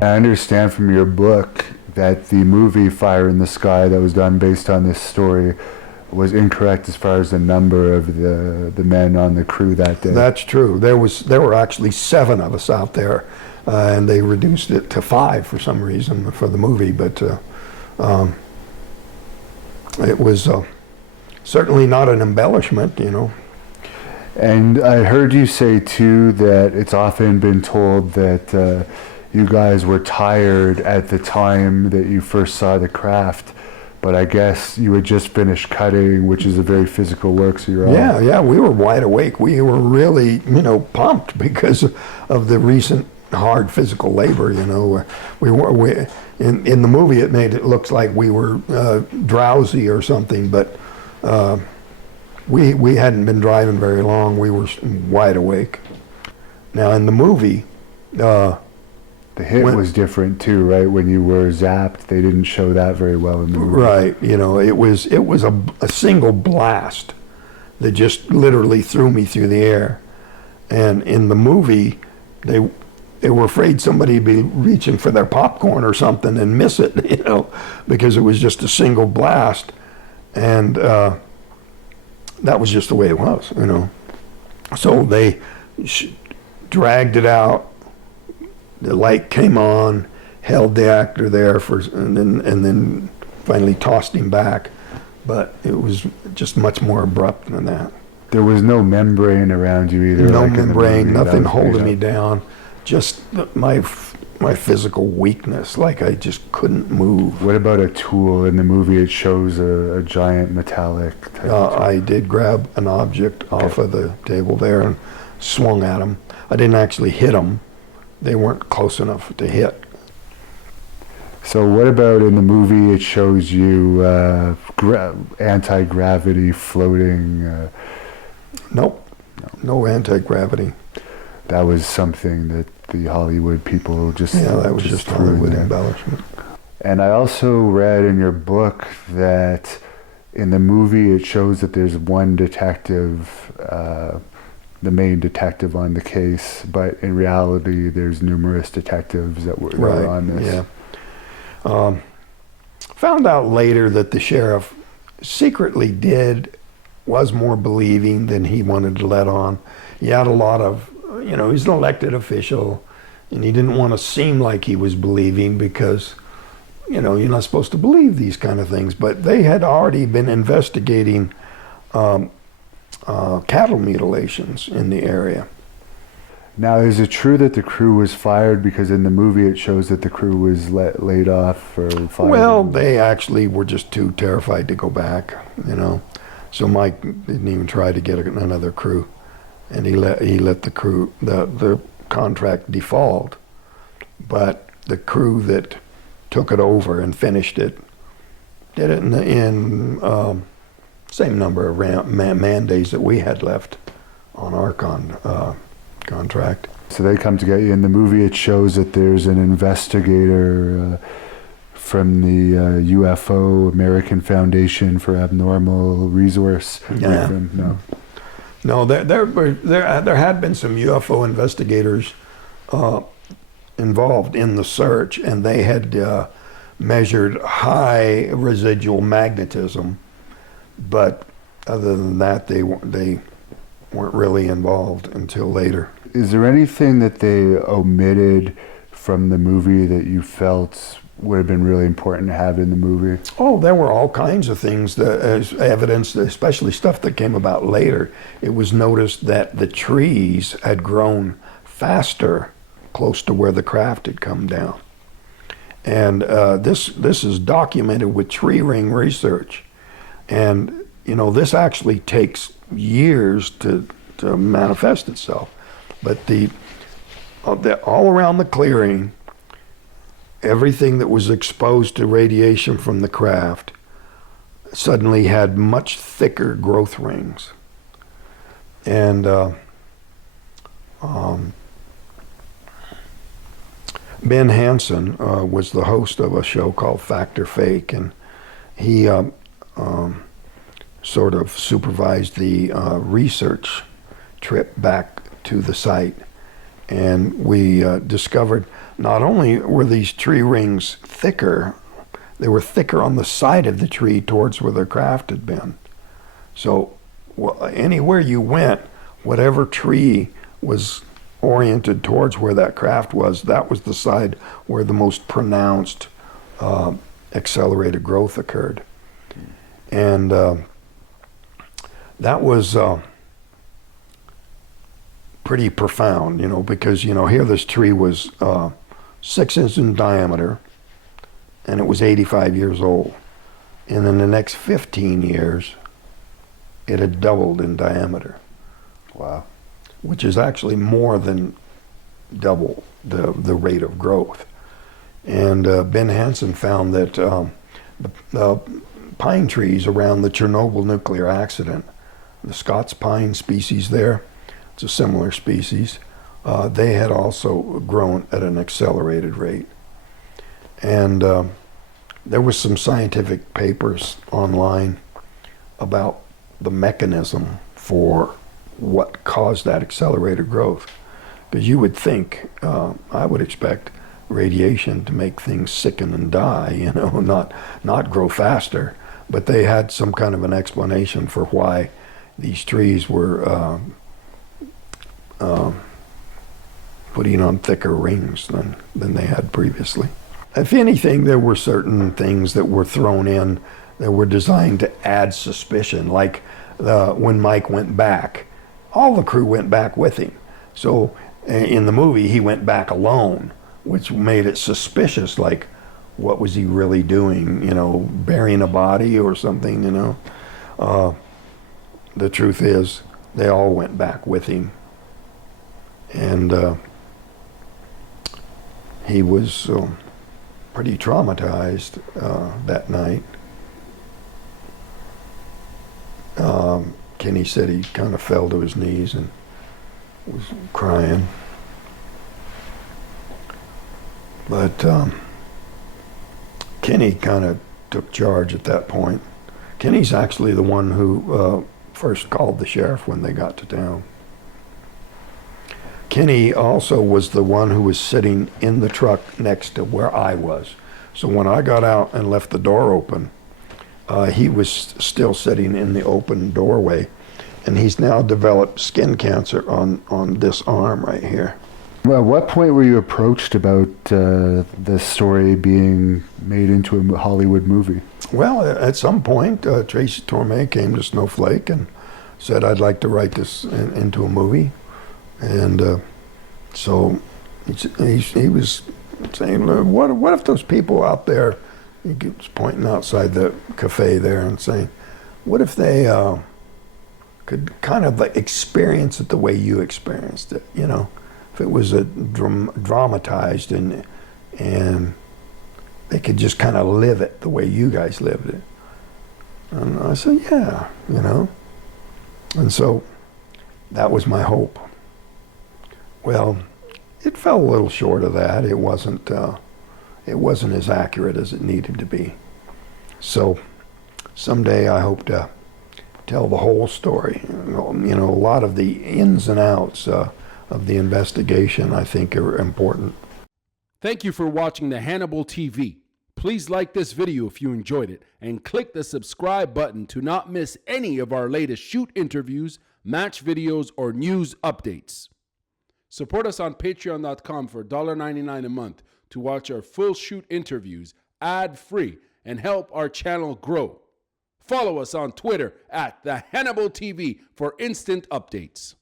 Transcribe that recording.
I understand from your book that the movie Fire in the Sky that was done based on this story was incorrect as far as the number of the men on the crew that day. That's true. There were actually 7 of us out there, and they reduced it to 5 for some reason for the movie. But it was certainly not an embellishment, you know. And I heard you say too that it's often been told that you guys were tired at the time that you first saw the craft, but I guess you had just finished cutting, which is a very physical work, so you're Yeah, we were wide awake. We were really, pumped because of the recent hard physical labor, in the movie it made it look like we were drowsy or something, but we hadn't been driving very long. We were wide awake. Now in the movie, the hit was different too, right? When you were zapped, they didn't show that very well in the movie. Right, it was a single blast that just literally threw me through the air. And in the movie, they were afraid somebody would be reaching for their popcorn or something and miss it, because it was just a single blast. And that was just the way it was, So they dragged it out. The light came on, held the actor there and then finally tossed him back. But it was just much more abrupt than that. There was no membrane around you either. No membrane, nothing holding me down. Just my physical weakness, like I just couldn't move. What about a tool? In the movie it shows a giant metallic type of tool. I did grab an object off of the table there and swung at him. I didn't actually hit them. They weren't close enough to hit. So what about in the movie it shows you anti-gravity floating? Nope, no anti-gravity. That was something that the Hollywood people just that was just Hollywood embellishment. And I also read in your book that in the movie it shows that there's one detective, the main detective on the case, but in reality there's numerous detectives that were on this. Yeah. Found out later that the sheriff secretly was more believing than he wanted to let on. He had a lot of, he's an elected official, and he didn't want to seem like he was believing because, you're not supposed to believe these kind of things. But they had already been investigating cattle mutilations in the area. Now, is it true that the crew was fired? Because in the movie it shows that the crew was laid off or fired. Well, they actually were just too terrified to go back, So Mike didn't even try to get another crew, and he let the crew the contract default. But the crew that took it over and finished it did it in same number of man days that we had left on our contract. So they come to get you. In the movie it shows that there's an investigator from the UFO American Foundation for Abnormal Resource. Yeah. No, there had been some UFO investigators involved in the search, and they had measured high residual magnetism, but other than that, they weren't really involved until later. Is there anything that they omitted from the movie that you felt would have been really important to have in the movie? Oh, there were all kinds of things, as evidence, especially stuff that came about later. It was noticed that the trees had grown faster close to where the craft had come down. And this is documented with tree ring research. And, this actually takes years to manifest itself. But all around the clearing, everything that was exposed to radiation from the craft suddenly had much thicker growth rings. And Ben Hansen was the host of a show called Fact or Fake, and he sort of supervised the research trip back to the site. And we discovered not only were these tree rings thicker, they were thicker on the side of the tree towards where the craft had been. So anywhere you went, whatever tree was oriented towards where that craft was, that was the side where the most pronounced accelerated growth occurred. And that was pretty profound, because, here this tree was 6 inches in diameter, and it was 85 years old. And in the next 15 years, it had doubled in diameter. Wow. Which is actually more than double the rate of growth. And Ben Hansen found that the pine trees around the Chernobyl nuclear accident, the Scots pine species there, it's a similar species, they had also grown at an accelerated rate. And there was some scientific papers online about the mechanism for what caused that accelerated growth. Because you would think, I would expect radiation to make things sicken and die, not grow faster. But they had some kind of an explanation for why these trees were putting on thicker rings than they had previously. If anything, there were certain things that were thrown in that were designed to add suspicion, like when Mike went back, all the crew went back with him. So in the movie, he went back alone, which made it suspicious, like, what was he really doing, burying a body or something, The truth is, they all went back with him. And he was pretty traumatized that night. Kenny said he kind of fell to his knees and was crying. But Kenny kind of took charge at that point. Kenny's actually the one who first called the sheriff when they got to town. Kenny also was the one who was sitting in the truck next to where I was. So when I got out and left the door open, he was still sitting in the open doorway, and he's now developed skin cancer on this arm right here. Well, at what point were you approached about this story being made into a Hollywood movie? Well, at some point, Tracy Torme came to Snowflake and said, I'd like to write this into a movie. And so he was saying, what if those people out there, he was pointing outside the cafe there and saying, what if they could kind of like experience it the way you experienced it, If it was dramatized and they could just kind of live it the way you guys lived it. And I said, yeah, And so that was my hope. Well, it fell a little short of that. It wasn't as accurate as it needed to be. So someday I hope to tell the whole story. A lot of the ins and outs of the investigation, I think, are important. Thank you for watching the Hannibal TV. Please like this video if you enjoyed it, and click the subscribe button to not miss any of our latest shoot interviews, match videos, or news updates. Support us on patreon.com for $1.99 a month to watch our full shoot interviews ad-free and help our channel grow. Follow us on Twitter at the Hannibal TV for instant updates.